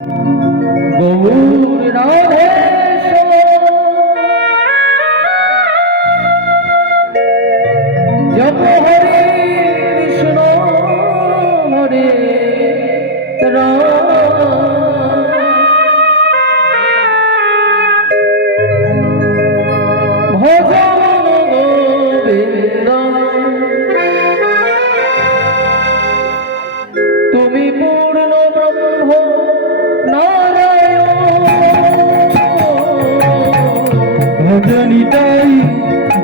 গৌর রাধে জপ হরে কৃষ্ণ হরে রাম ভজন গোবিন্দ তুমি পূর্ণ ব্রহ্ম ভজনিতাই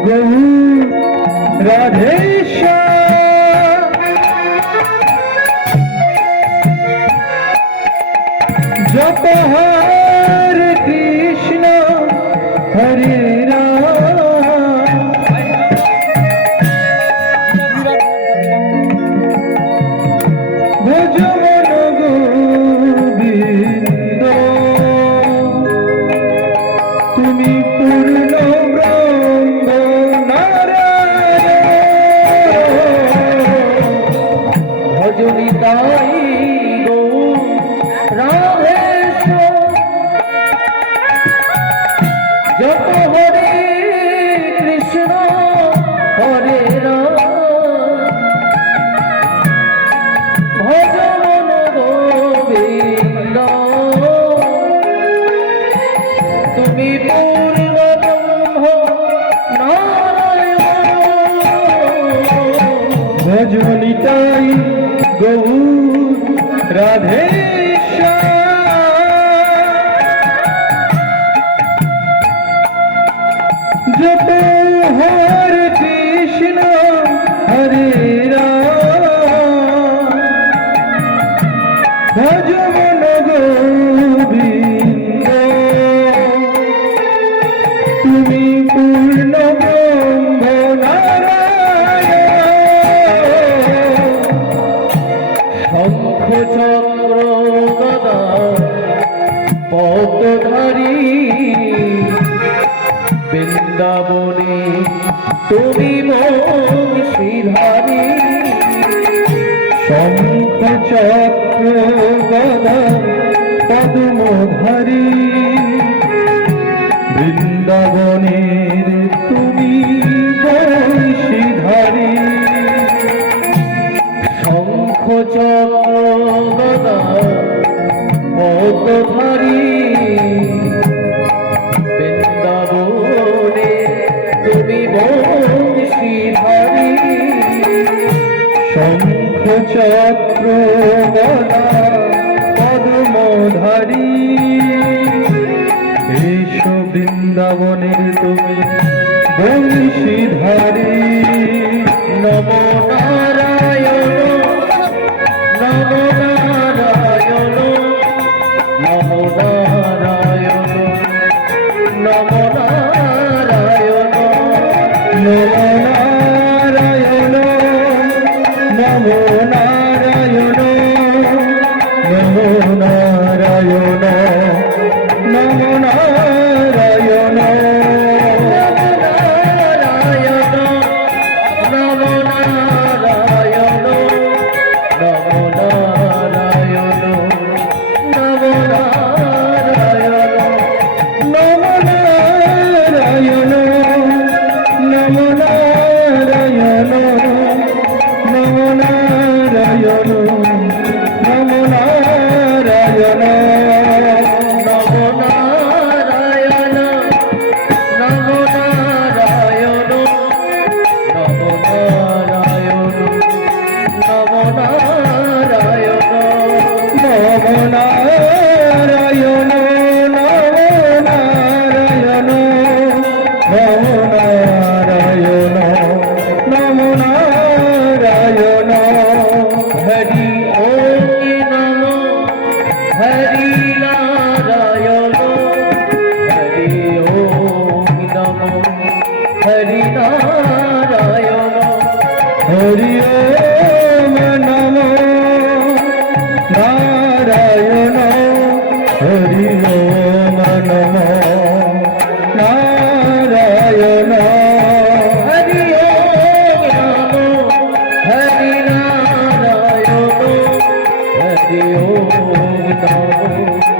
গৌর রাধেশ্যাম জপ হরে কৃষ্ণ হরে রাম ভজন গোবিন্দ তুমি পূর্ণ ব্রহ্ম নারায়ণ ভজনিতাই গৌর রাধেশ্যাম জপ হরে কৃষ্ণ হরে রাম ভজন গোবিন্দ তুমি পূর্ণ ব্রহ্ম নারায়ণ ভজনিতাই গৌর রাধেশ্যাম জপ হরে কৃষ্ণ হরে রাম ভজন গোবিন্দ তুমি পূর্ণ ব্রহ্ম নারায়ণ শঙ্খ চক্র গদা পদ্মধারী বৃন্দাবনে তুমি বংশীধারী শঙ্খ চক্র গদা পদ্মধারী বৃন্দাবনের তুমি বংশীধারী শঙ্খ চক্র গদা পদ্মধারী বৃন্দাবনে তুমি বংশীধারী শঙ্খ চক্র গদা পদ্মধারী এস বৃন্দাবনের তুমি বংশীধারী নম নারায়ণ নম নারায়ণ নম নারায়ণ নম নারায়ণ নমো নারায়ণ নমো নারায়ণ নমো নারায়ণ নমো নারায়ণ নমো নারায়ণ নমো নারায়ণ নমো নারায়ণ নমো নারায়ণ নমো নারায়ণ নমো নারায়ণ নমো নারায়ণ হরি ওম নমো হরি নারায়ণ হরি ওম নমো হরি নারায়ণ হরি ওম নমো নারায়ণ হরি ওম নমো নারায়ণ হরি ওম নমো হরি নারায়ণ হরি ওম নমো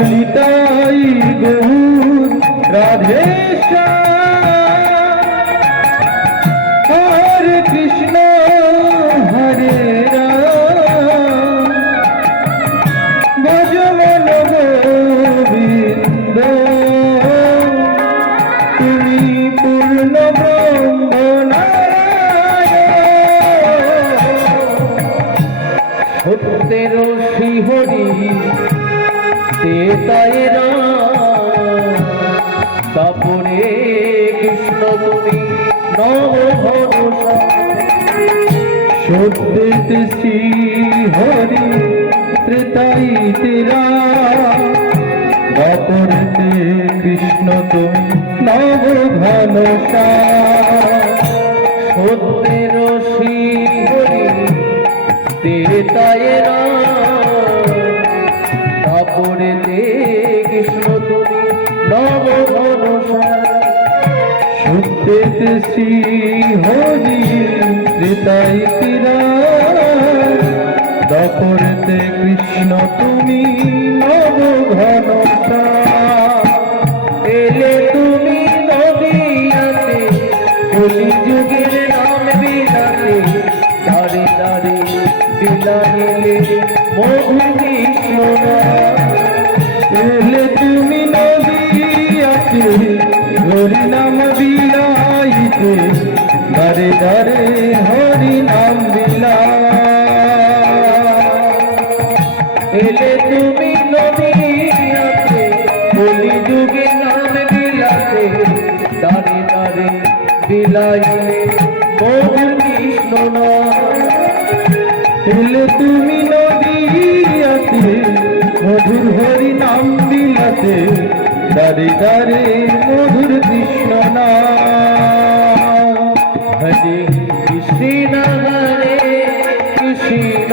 নিতাই গৌর রাধে হরে কৃষ্ণ হরে রাম ভজ মন গোবিন্দ তুমি পূর্ণ ব্রহ্ম সত্যের শ্রীহরি তেতায়েরা তারপরে কৃষ্ণ তুমি নব ভরসা সত্যেত শ্রী হরি ত্রেতাই তেরা অপরতে কৃষ্ণ তুমি নব ঘনসা সত্যের শ্রীহরি তেতায়েরা তারপরে কৃষ্ণ তুমি নব ভরসা সত্যেত শ্রী হরি ত্রেতাই তেরা অপরতে কৃষ্ণ তুমি নব ঘনসা এলে তুমি নদিয়াতে কলি যুগের নাম বিলাতে দাঁড়ে দাঁড়ে বিলাইলে মধু কৃষ্ণ এলে তুমি নদিয়াতে হরি নাম বিলাইতে দারে দারে হরি নাম বিলা এলে তুমি নদিয়াতে কলি যুগের নাম বিলাতে দাঁড়ে দাঁড়ে বিলাইলে মধু কৃষ্ণ এলে তুমি নদিয়াতে মধুর হরি নাম বিলাতে দারে দারে মধুর কৃষ্ণ নাম হরে কৃষ্ণ হরে কৃষ্ণ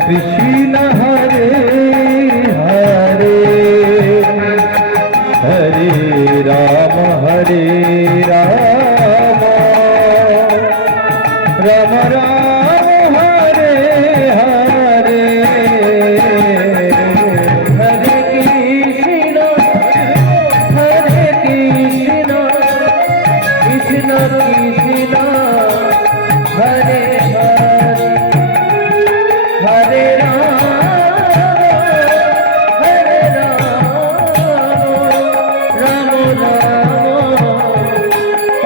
কৃষ্ণ হরে হরে হরে রাম হরে রাম রাম রাম হরে হরে হরে কৃষ্ণ কৃষ্ণ কৃষ্ণ হরে হরে হরে রাম রাম রাম হরে হরে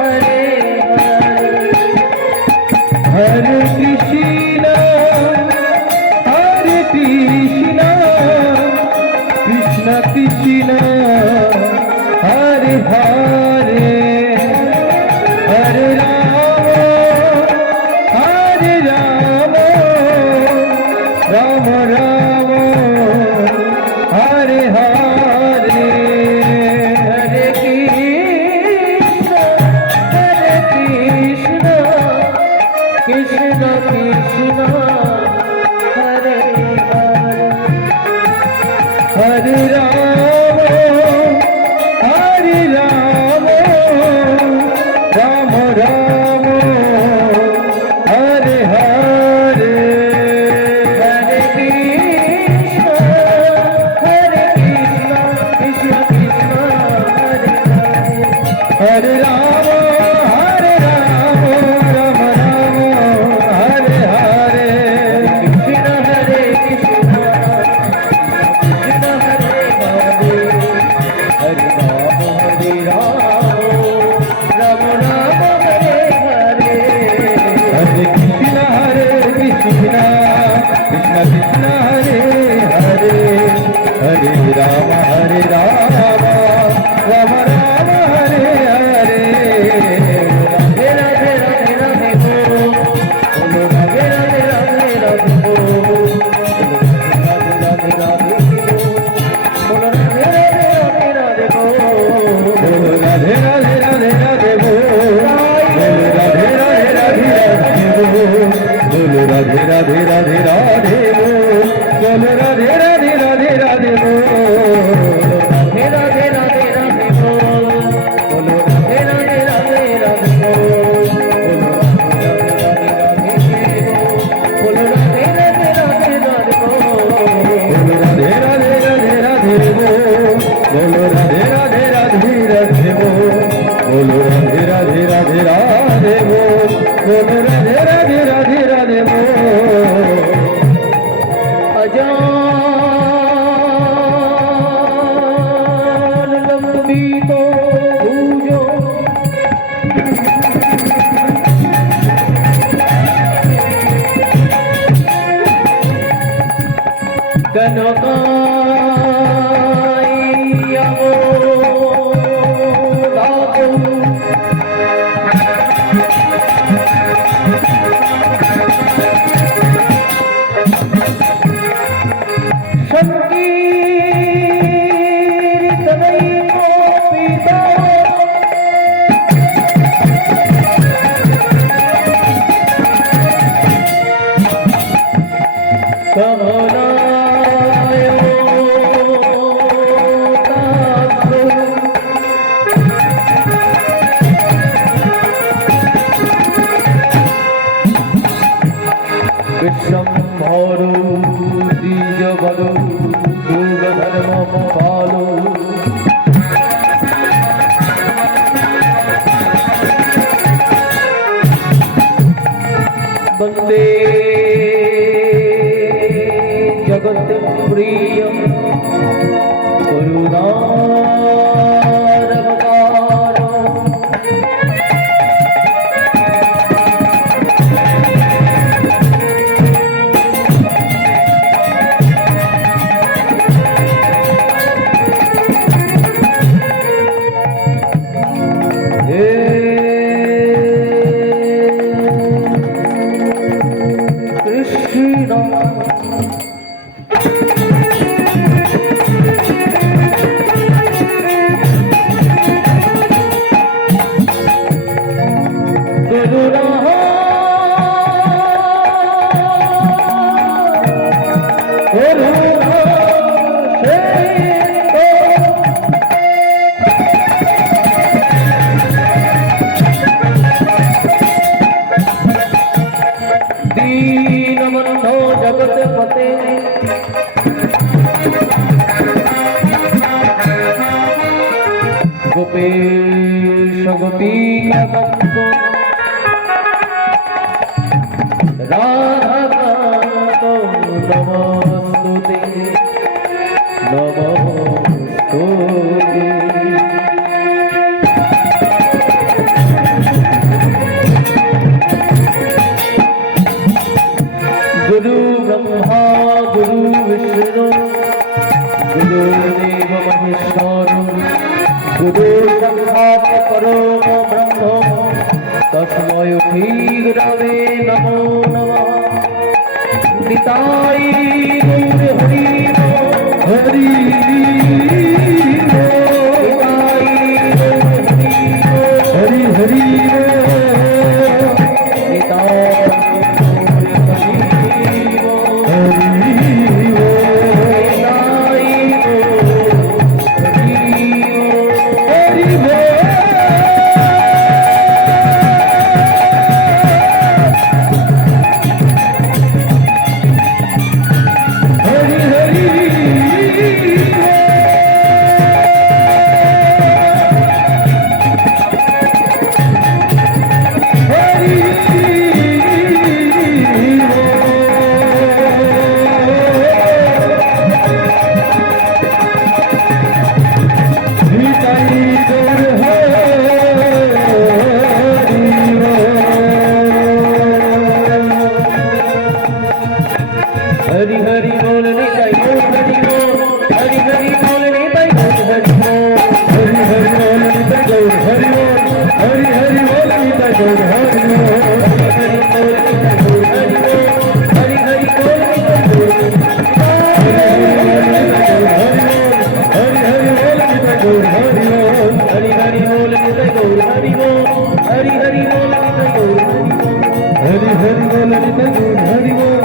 হরে কৃষ্ণ কৃষ্ণ কৃষ্ণ হরে হরে হরে রাম রাম রাম হরে হরে হরে কৃষ্ণ কৃষ্ণ কৃষ্ণ হরে হরে হরে রাম রাম রাম হরে হরে হরে কৃষ্ণ কৃষ্ণ কৃষ্ণ হরে হরে হরে রাম রাম রাম হরে হরে হরে কৃষ্ণ কৃষ্ণ কৃষ্ণ হরে হরে হরে রাম রাম রাম হরে হরে কৃষ্ণ হরে কৃষ্ণ কৃষ্ণ হরে হরে হরে রাম রাম রাম হরে হরে হরে কৃষ্ণ কৃষ্ণ কৃষ্ণ হরে হরে হরে রাম রাম রাম হরে হরে রাধে রাধে রাধে রাধে গো বলো রাধে রাধে রাধে রাধে গো বলো রাধে রাধে রাধে গো বলো রাধে রাধে রাধে রাধে গো রাধে রাধে राधे बोल राधे राधे राधे राधे बोल अजान लंबी तो भूजो कनकाई अमोलाको संकीर्तनई को पीता कमलायो तासो विश्वम्भरो द्विजबलो योगधर्मपालो वन्दे जगत्प्रिय करुणारवतारो हे कृष्ण दीनबन्धो जगत्पते गोपेश गोपीकान्त राधाकान्त नमस्तुते नमस्तुते गुरु ब्रह्मा गुरु विष्णु गुरुदेव महेश्वर गुरु साक्षात् परम ब्रह्म तस्मै श्री गुरवे नमो नमः निताय गौर हरि हरि हरि हरि हरि हरि बोलने का योग हरि बोल हरि हरि बोलने का योग हरि बोल हरि हरि बोलने का योग हरि बोल हरि हरि बोलने का योग हरि बोल हरि बोलने का योग हरि बोल हरि हरि बोलने का योग हरि हरि बोलने का योग हरि बोल हरि हरि बोलने का योग हरि बोल हरि हरि बोलने का योग हरि बोल हरि हरि बोलने का योग हरि बोल